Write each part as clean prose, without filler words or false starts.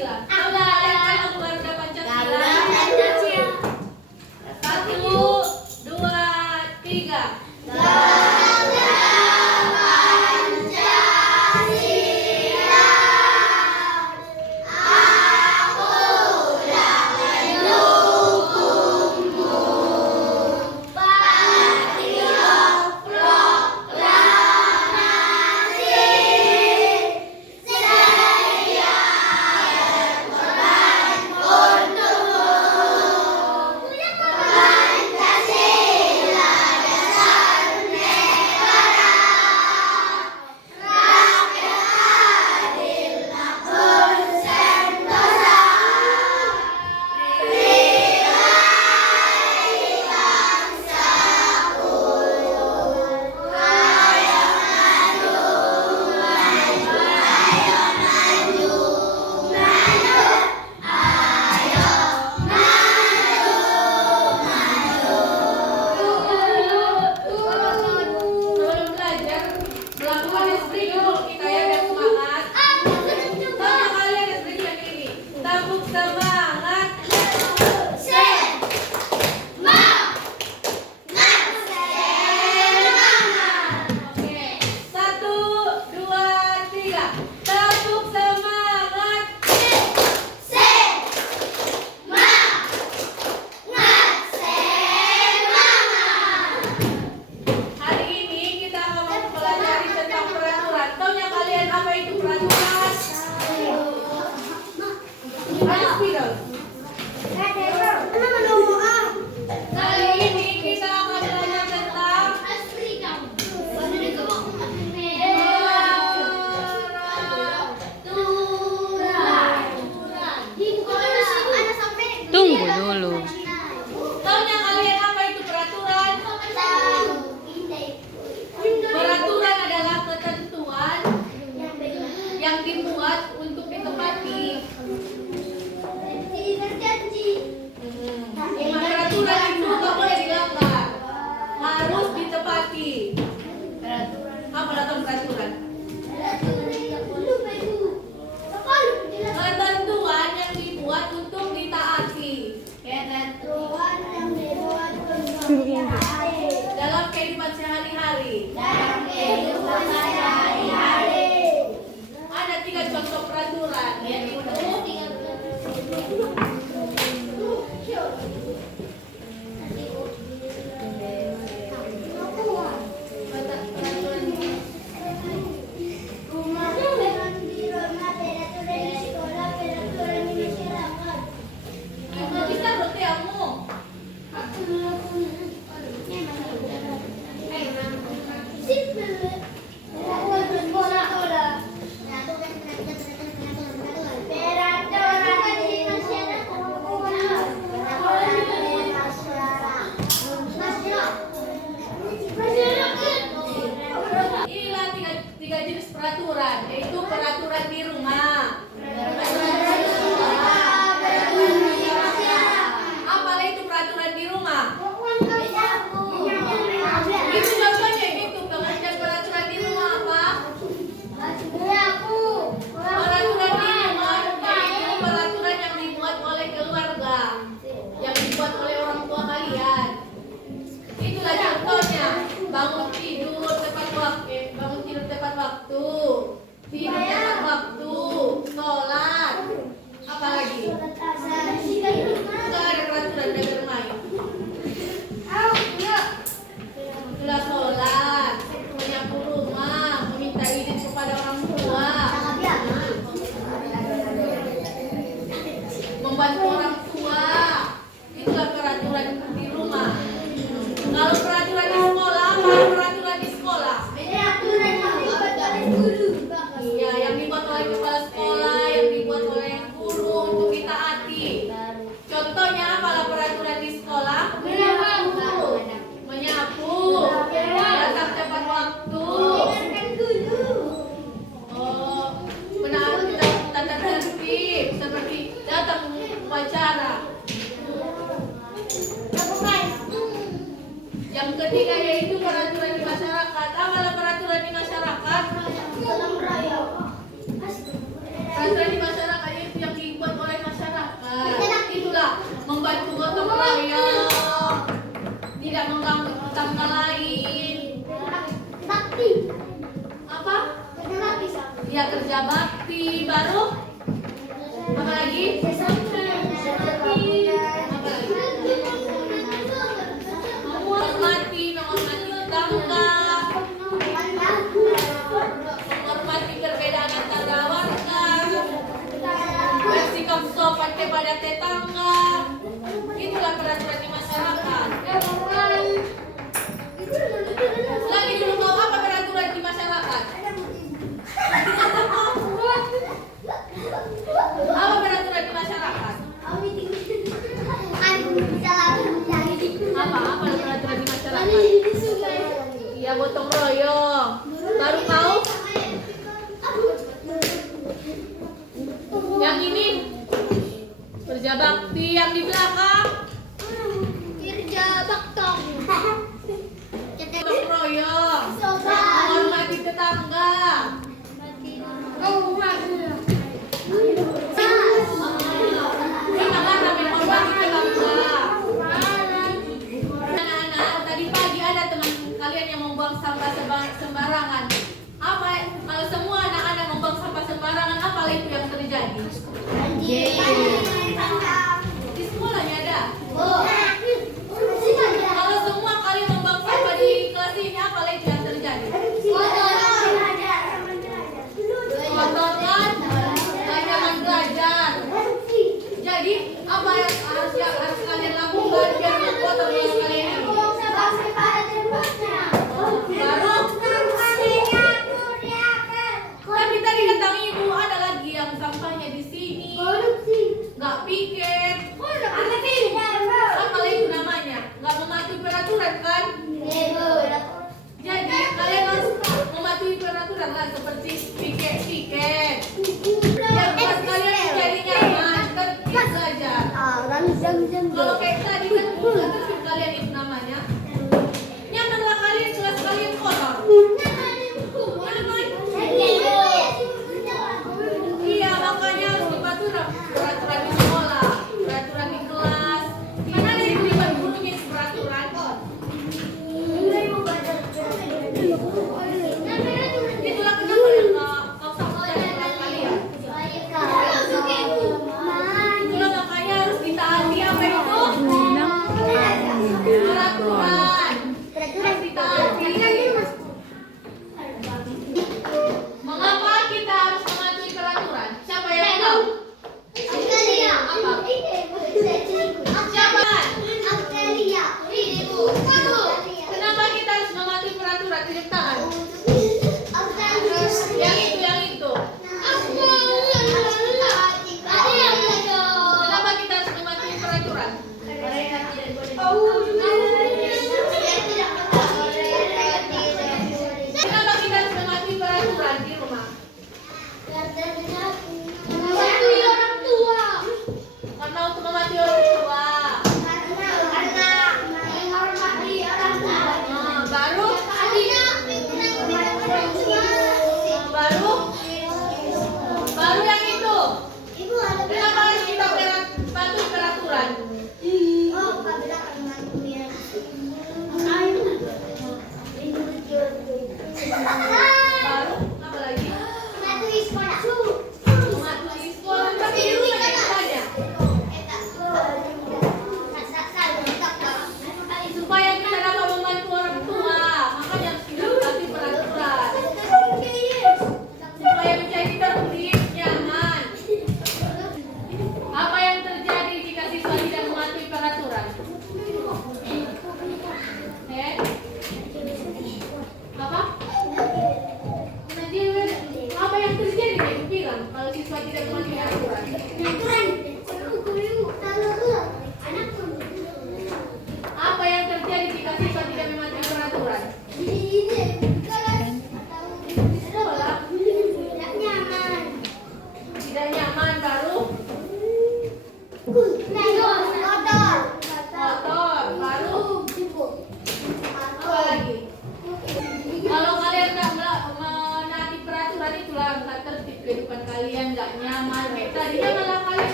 Pancasila? Tahu nggak kalian kan lagu Garuda Pancasila? Satu, dua, tiga. Tunggu dulu. Taunya kalian apa itu peraturan? Peraturan adalah ketentuan yang dibuat untuk ditepati. Peraturan itu nggak boleh dilanggar, harus ditepati. Apa itu peraturan? Ketentuan yang dibuat untuk ditaati dalam kehidupan sehari-hari. Ada 3 contoh peraturan, yaitu inilah tiga jenis peraturan, yaitu peraturan di rumah. Apalah itu peraturan di rumah? Itu contohnya itu pengertian peraturan di rumah apa? Peraturan di rumah yaitu peraturan yang dibuat oleh keluarga, yang dibuat oleh orang tua kalian. Itulah contohnya, bangun tidur tepat waktu, tidur tepat waktu, sholat, apalagi? Enggak ada peraturan dalam bermain. Itulah sholat, menyapu rumah, meminta izin kepada orang tua, membantu orang tua. Itulah peraturan di rumah. Kalau peraturan di sekolah, apa peraturan di sekolah? Ya, yang dibuat oleh kepala sekolah, yang dibuat oleh guru untuk ditaati. Contohnya apalah peraturan di sekolah? Menyapu, datang tepat waktu, menaati tata tertib seperti datang upacara. Yang ketiga yaitu peraturan di masyarakat. Apalah peraturan di masyarakat? Peraturan di masyarakat itu yang mengganggu tetangga lain. Apa? Ya kerja bakti. Baru? Apa lagi? Menghormati tetangga, menghormati perbedaan antara warga, bersikap sopan kepada tetangga. Itulah peraturan di masyarakat. Lagi dulu mau apa peraturan di masyarakat? Apa peraturan di masyarakat? Apa peraturan di masyarakat? Ya gotong royong. Baru mau? Yang ini kerja bakti. Yang di belakang gotong royong, menghormati tetangga. Tetangga menghormati tetangga. Anak-anak, tadi pagi ada teman kalian yang membuang sampah sembarangan. Apa kalau semua anak-anak membuang sampah sembarangan, apa itu yang terjadi? Di sekolahnya ada. Kalau semua kalian membuang sampah di kelas ini, apa itu yang terjadi? Kotor kan? Gak jangan belajar. Jadi apa yang harus kalian lakukan biar kotor kelas kalian ini? Baru? Tapi tadi datang ibu ada lagi yang sampahnya di sini. Nggak pikir. Apa itu namanya? Nggak mematuhi peraturan kan? Jadi kalian harus mematuhi peraturan lah seperti piket. Biar kelas kalian jadi nyaman, tertib belajar. Kalau kayak tadi kan nggak tertib kalian itu namanya. Nyamanlah kalian kelas kalian kotor. Iya, makanya harus dipatuhi peraturan di sekolah, peraturan di kelas. Kan ada yang terlibat bunyinya peraturan kok. Itulah kenapa yang kau sampaikan kepada kalian.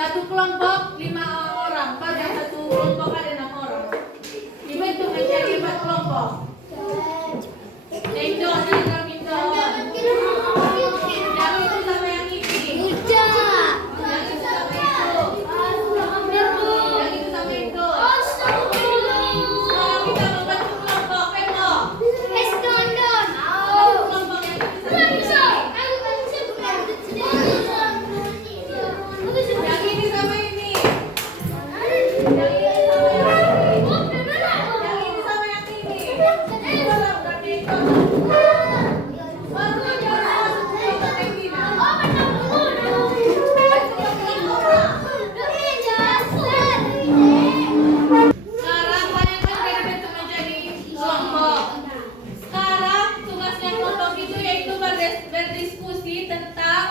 Satu kelompok 5 orang, pada satu kelompok ada 6 orang. Dibentuk menjadi 4 kelompok. Nendo, Nendo. Yang itu sama yang ini. Yang itu sama itu. Yang itu sama itu. Sekarang kita membentuk kelompok, Nendo. Kelompok yang itu sama ini. Yang ini sama ini. Yang ini sama yang ini. Yang ini sama yang ini. Itu lah udah Nendo. Baru aja masuk kelompok yang ini. Sekarang kalian kan udah dibentuk menjadi kelompok. Sekarang tugasnya kelompok itu yaitu berdiskusi tentang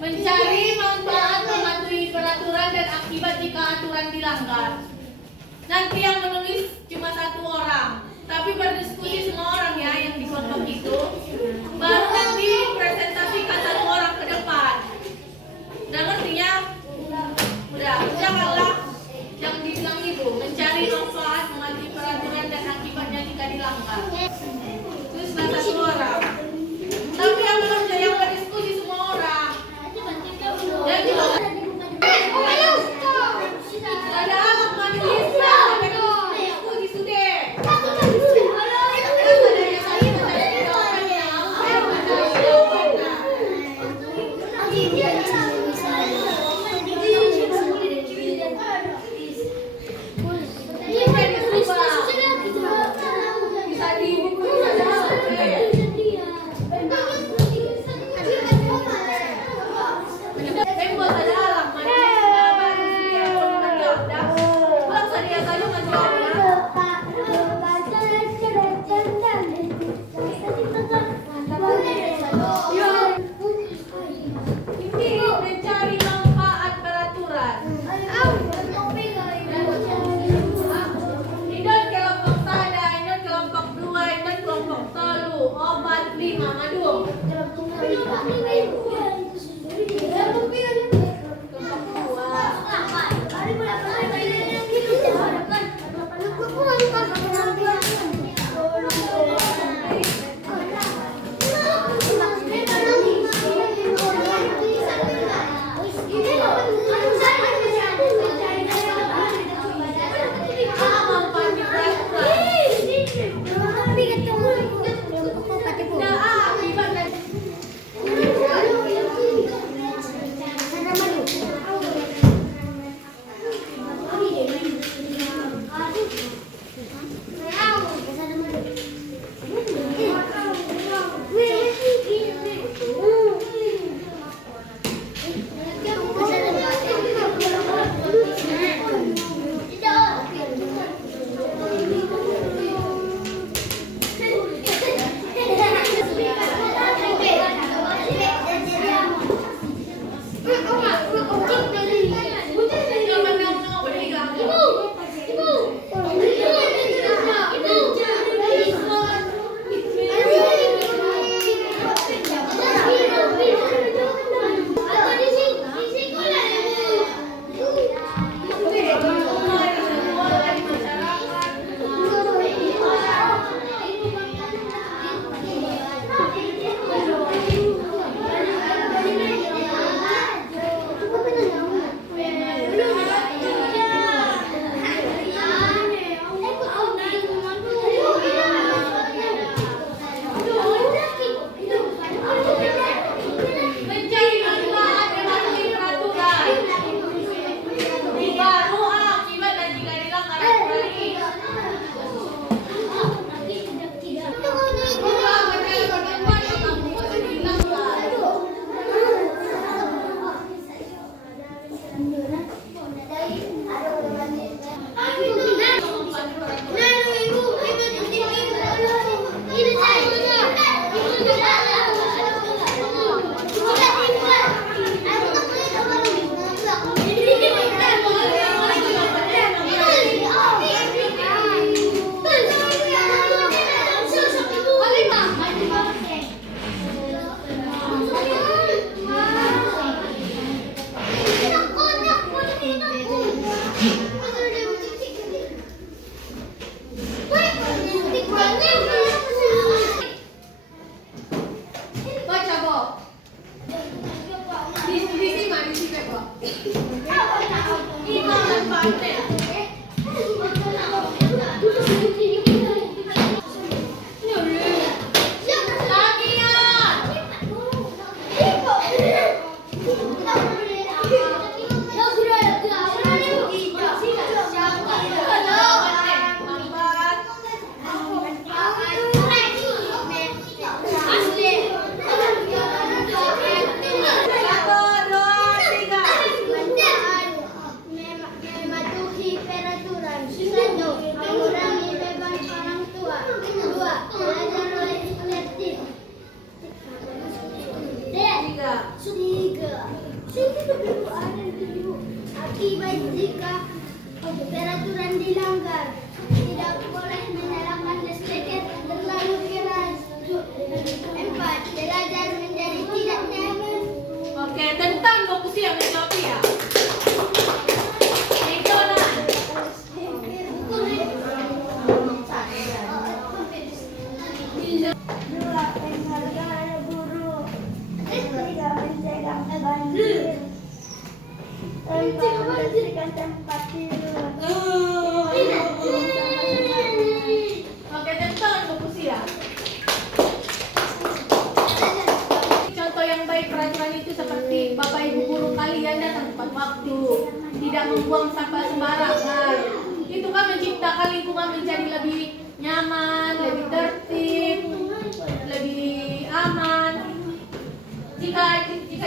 mencari manfaat mematuhi peraturan dan akibat jika aturan dilanggar. Nanti yang menulis cuma 1 orang, tapi berdiskusi semua orang ya yang di kelompok itu. Baru nanti presentasikan 1 orang ke depan. Udah ngerti ya? Udah, janganlah jangan dibilang itu, mencari manfaat mematuhi peraturan dan akibatnya jika dilanggar. Terus 1 orang. Tapi yang belum yang berdiskusi semua orang. Jadi ada alat manusia diskusi sudah. Bisa di buku bisa ada. Mematuhi peraturan. 1. Mengurangi beban orang tua. 2. Belajar oleh kolektif. 3. Akibat jika peraturan dilanggar, tidak boleh menyalakan listrik terlalu keras. 4. Belajar menjadi tidak nyaman. Oke, tentang fokus yang menjawab ya. Itu nah. Dua, penghargaan guru. 3. Mencegah banjir. 4. Membersihkan tempat tidur. Oke, tentang fokus ya. Contoh yang baik peraturan itu seperti Bapak Ibu guru kalian datang tepat waktu, tidak membuang sampah sembarangan. Itu kan menciptakan lingkungan menjadi lebih nyaman, lebih tertib, lebih aman. Jika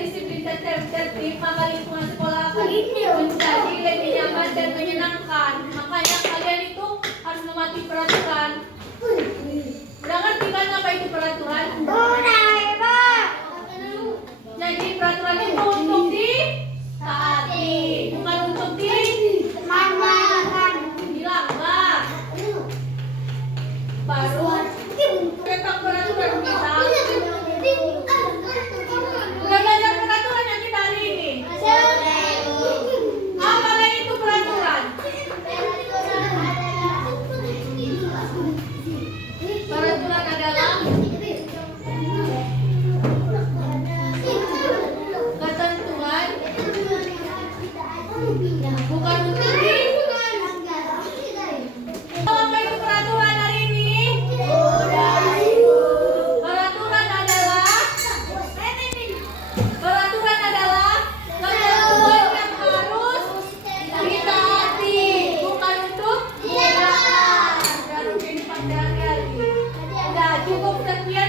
disiplin dan tertib, maka lingkungan sekolah akan menjadi lebih nyaman dan menyenangkan. Makanya kalian itu harus mematuhi peraturan. Udah ngerti kan apa itu peraturan? Jadi peraturan itu untuk ditaati, bukan untuk dilanggar. Baru tentang peraturan kita. Udah belajar peraturan yang kita hari ini. Apa itu peraturan? Peraturan adalah ketentuan bukan untuk apa itu peraturan hari ini? Peraturan adalah ketentuan yang harus ditaati, bukan untuk dilanggar. Jadi pakai hari-hari. Udah cukup sekian.